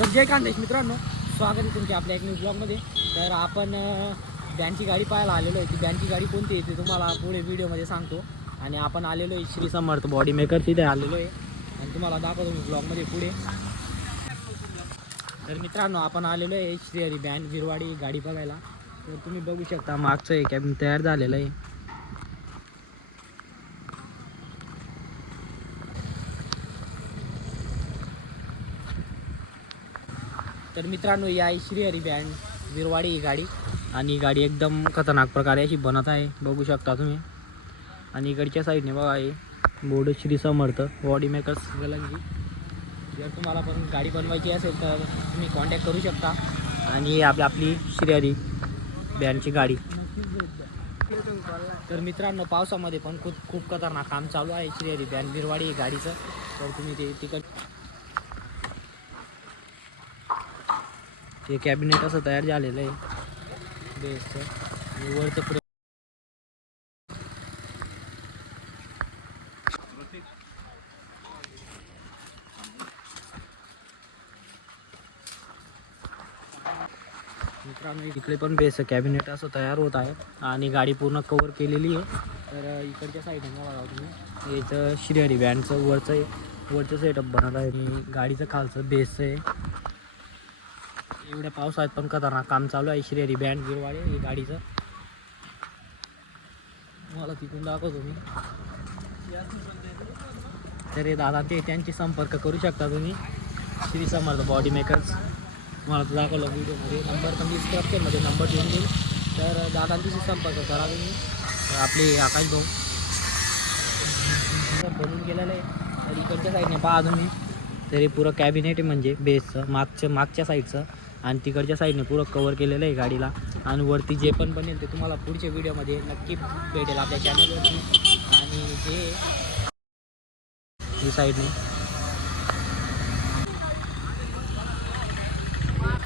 तर जय खानदेश मित्रांनो, स्वागत आहे तुमच्या आपल्या एक न्यू ब्लॉगमध्ये. तर आपण बॅनची गाडी पाहायला आलेलो आहे. ती बॅनची गाडी कोणती आहे ते तुम्हाला पुढे व्हिडिओमध्ये सांगतो. आणि आपण आलेलो आहे श्री समर्थ बॉडी मेकर तिथे आलेलो आहे आणि तुम्हाला दाखवतो मी ब्लॉगमध्ये पुढे. तर मित्रांनो, आपण आलेलो आहे श्रीहरी बॅन विरवाडी गाडी बघायला. तर तुम्ही बघू शकता मागचं एक कॅबिन तयार झालेलं आहे. तर मित्रांनो, या श्रीहरी बँड विरवाडी ही गाडी आणि ही गाडी एकदम खतरनाक प्रकारे अशी बनत आहे, बघू शकता तुम्ही. आणि इकडच्या साईडने बघा आहे board Shri Samarth body makers गलंगी. जर तुम्हाला पण गाडी बनवायची असेल तर तुम्ही कॉन्टॅक्ट करू शकता. आणि आपली श्रीहरी बँडची गाडी. तर मित्रांनो, पावसामध्ये पण खूप खतरनाक काम चालू आहे श्रीहरी बँड विरवाडी ही गाडीचं. तर तुम्ही ते ते कॅबिनेट असं तयार झालेलं आहे बेसचं आणि वरचं पुढे. मित्रांनो, इकडे पण बेस कॅबिनेट असं तयार होत आहे आणि गाडी पूर्ण कवर केलेली आहे. तर इकडच्या साईडने बघा तुम्ही, याचं श्रीहरी बँडचं वरचं सेटअप बनत आहे आणि गाडीचं खालचं बेसचं आहे. एवढ्या पावसात पण खतरनाक काम चालू आहे श्रीहरी बँड विरवाडी ही गाडीचं. मला तिथून दाखवतो मी. तर हे दादा ते त्यांची संपर्क करू शकता तुम्ही, श्री समर्थ बॉडी मेकर्स. तुम्हाला तर दाखवलं व्हिडिओमध्ये. नंबर पण डिस्क्रिप्शनमध्ये नंबर देऊन देईल. तर दादांशी संपर्क करा तुम्ही. आपले आकाश भाऊ बनवून गेलेलं आहे. तर इकडच्या साईडने पहा तुम्ही, तरी पुरं कॅबिनेट आहे म्हणजे बेसचं मागच्या साईडचं. आणि तिकडच्या साईडने पुरं कवर केलेलं आहे गाडीला. आणि वरती जे पण बनेल ते तुम्हाला पुढच्या व्हिडिओमध्ये नक्की भेटेल आपल्या चॅनलवरती. आणि हे साईडने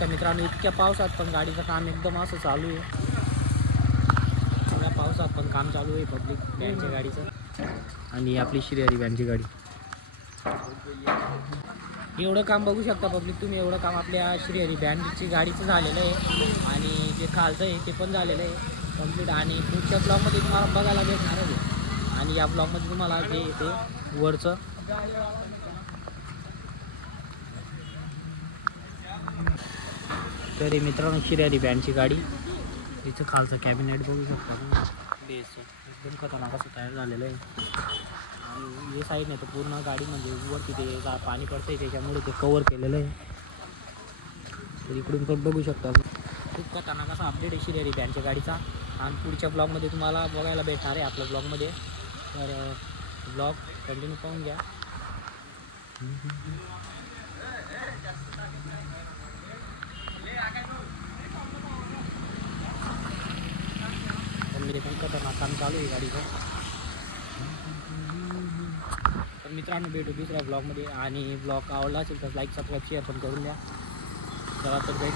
तर मित्रांनो, इतक्या पावसात पण गाडीचं काम एकदम असं चालू आहे. सगळ्या पावसात पण काम चालू आहे पब्लिक बँडच्या गाडीचं. आणि आपली श्रीहरी बँडची गाडी. एवढं काम बघू शकता पब्लिक तुम्ही. एवढं काम आपल्या श्रीहरी बँडची गाडीचं झालेलं आहे. आणि जे खालचं आहे ते पण झालेलं आहे कम्प्लीट. आणि पुढच्या ब्लॉगमध्ये तुम्हाला बघायला भेटणार आहे. आणि या ब्लॉगमध्ये तुम्हाला जे ते वरचं तरी मित्रांनो, श्रीहरी बँडची गाडी. इथं खालचं कॅबिनेट बघू शकता तुम्ही. बेस एकदम खतरनाक असं तयार झालेलं आहे. आणि हे साईडने तर पूर्ण गाडी म्हणजे वरती ते पाणी पडतं आहे त्याच्यामुळे ते कवर केलेलं आहे. तर इकडून पण बघू शकता. खूप खतरनाक असा अपडेट आहे श्रीहरी बँडच्या गाडीचा. आणि पुढच्या ब्लॉगमध्ये तुम्हाला बघायला भेटणार आहे आपल्या ब्लॉगमध्ये. तर ब्लॉग कंटिन्यू पाहून घ्या. पण खतरनाक काम चालू आहे गाडीचं. तर मित्रांनो, भेटू दुसऱ्या ब्लॉगमध्ये. आणि ब्लॉग आवडला असेल तर लाईक सबस्क्राईब शेअर पण करून द्या. चला तर काही